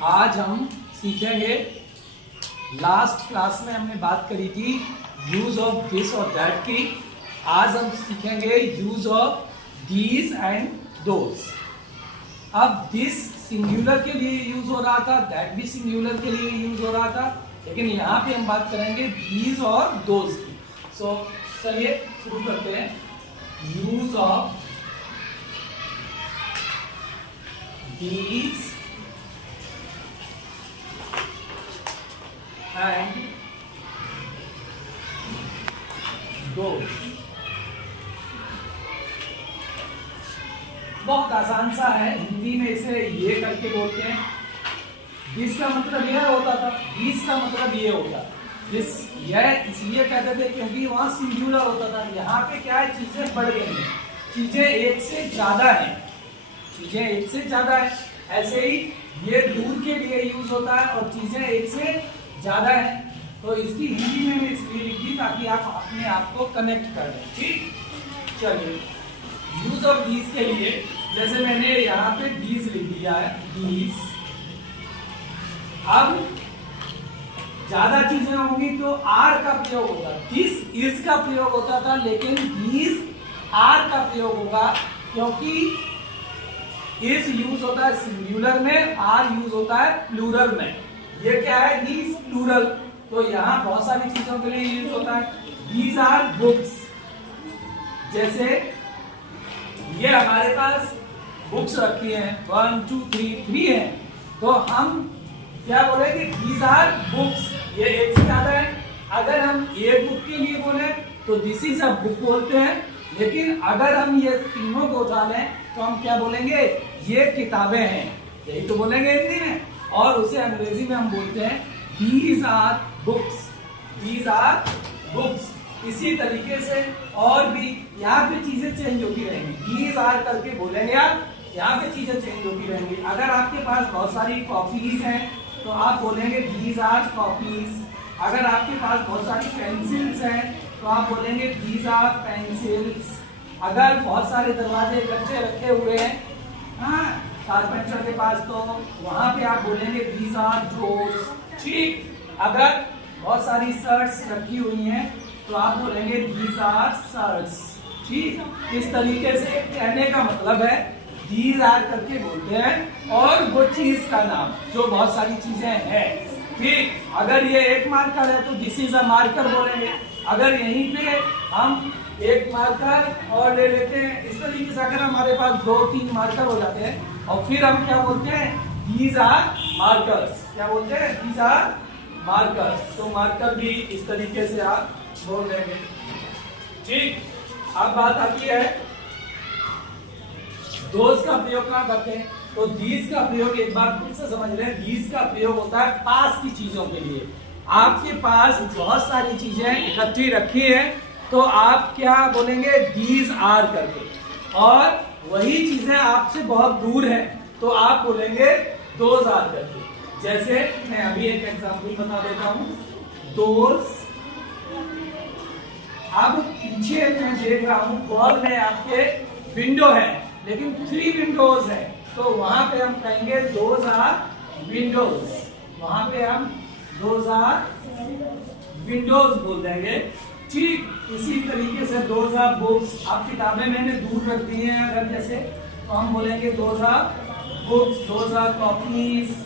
आज हम सीखेंगे, लास्ट क्लास में हमने बात करी थी यूज ऑफ दिस और दैट की। आज हम सीखेंगे use of these and those. अब दिस सिंगुलर के लिए यूज हो रहा था, दैट भी सिंगुलर के लिए यूज हो रहा था, लेकिन यहाँ पे हम बात करेंगे दीज और दोज की। सो चलिए शुरू करते हैं। Use of these and those. बहुत आसान सा है, हिंदी में इसे ये करके बोलते हैं। दिस का मतलब यह होता था, दिस का मतलब ये होता। दिस यह इसलिए कहते थे क्योंकि वहां सिंगुलर होता था। यहाँ पे क्या है, चीजें बढ़ गई हैं, चीजें एक से ज्यादा हैं, चीजें एक से ज्यादा है। ऐसे ही ये दूर के लिए यूज होता है और चीजें एक से ज्यादा है, तो इसकी हिंदी में मैं इसलिए लिख दी ताकि आप अपने आप को कनेक्ट कर लें। ठीक, चलिए यूज ऑफ दीज के लिए जैसे मैंने यहाँ पे दीज लिख दिया है, दीज। अब ज्यादा चीजें होंगी तो आर का प्रयोग होगा, दिस इज का प्रयोग होता था, लेकिन दीज आर का प्रयोग होगा क्योंकि इज यूज होता है सिंगुलर में, आर यूज होता है प्लूरल में। ये क्या है, दीज प्लूरल, तो यहाँ बहुत सारी चीजों के लिए यूज होता है। दीज आर बुक्स, जैसे ये हमारे पास बुक्स रखी हैं 1 2 3 है, तो हम क्या बोलेंगे, दीज आर बुक्स। ये एक से ज्यादा है। अगर हम एक बुक के लिए बोले तो दिस इज अ बुक बोलते हैं, लेकिन अगर हम ये तीनों को उठा लें तो हम क्या बोलेंगे, ये किताबें हैं, यही तो बोलेंगे हिंदी में। और उसे अंग्रेजी में हम बोलते हैं these are books, these are books. इसी तरीके से और भी यहाँ पे चीजें चेंज होती रहेंगी, दीज आर करके बोलेंगे आप, यहाँ पे चीजें चेंज होती रहेंगी। अगर आपके पास बहुत सारी कॉपीज हैं तो आप बोलेंगे दीज आर कॉपीज। अगर आपके पास बहुत सारी पेंसिल्स हैं तो आप बोलेंगे दीज आर पेंसिल्स। अगर बहुत सारे दरवाजे कच्चे रखे हुए हैं, हाँ, कारपेंटर के पास, तो वहां पे आप बोलेंगे दीज आर डोर्स। ठीक, अगर बहुत सारी शर्ट्स रखी हुई हैं तो आप बोलेंगे दीज आर शर्ट्स। ठीक, इस तरीके से कहने का मतलब है दीज आर करके बोलते हैं और वो चीज का नाम जो बहुत सारी चीजें हैं। ठीक, अगर ये एक मार्कर है तो दिस इज अ मार्कर बोलेंगे। अगर यहीं पे हम एक मार्कर और ले लेते हैं, इस तरीके से अगर हमारे पास 2-3 मार्कर हो जाते हैं और फिर हम क्या बोलते हैं, दीज आर मार्कर्स। क्या बोलते हैं, दीज आर मार्कर्स। तो मार्कर भी इस तरीके से आप बोल देंगे। ठीक, अब बात आती है दोज का प्रयोग कहाँ करते हैं, तो दीज का प्रयोग एक बार फिर से समझ लें। दीज का प्रयोग होता है पास की चीजों के लिए। आपके पास बहुत सारी चीजें इकट्ठी रखी है तो आप क्या बोलेंगे, दीज आर करके। और वही चीजें आपसे बहुत दूर है तो आप बोलेंगे दोज आर करके। जैसे मैं अभी एक एग्जांपल बता देता हूं, दोज। अब पीछे मैं देख रहा हूं वॉल में आपके विंडो है, लेकिन 3 विंडोज है, तो वहां पे हम कहेंगे दोज आर विंडोज। वहां पे हम दोज आर विंडोज बोल देंगे। ठीक, इसी तरीके से दोज आर बुक्स। आप किताबें मैंने दूर रख दी हैं अगर जैसे, तो हम बोलेंगे those are books, those are copies.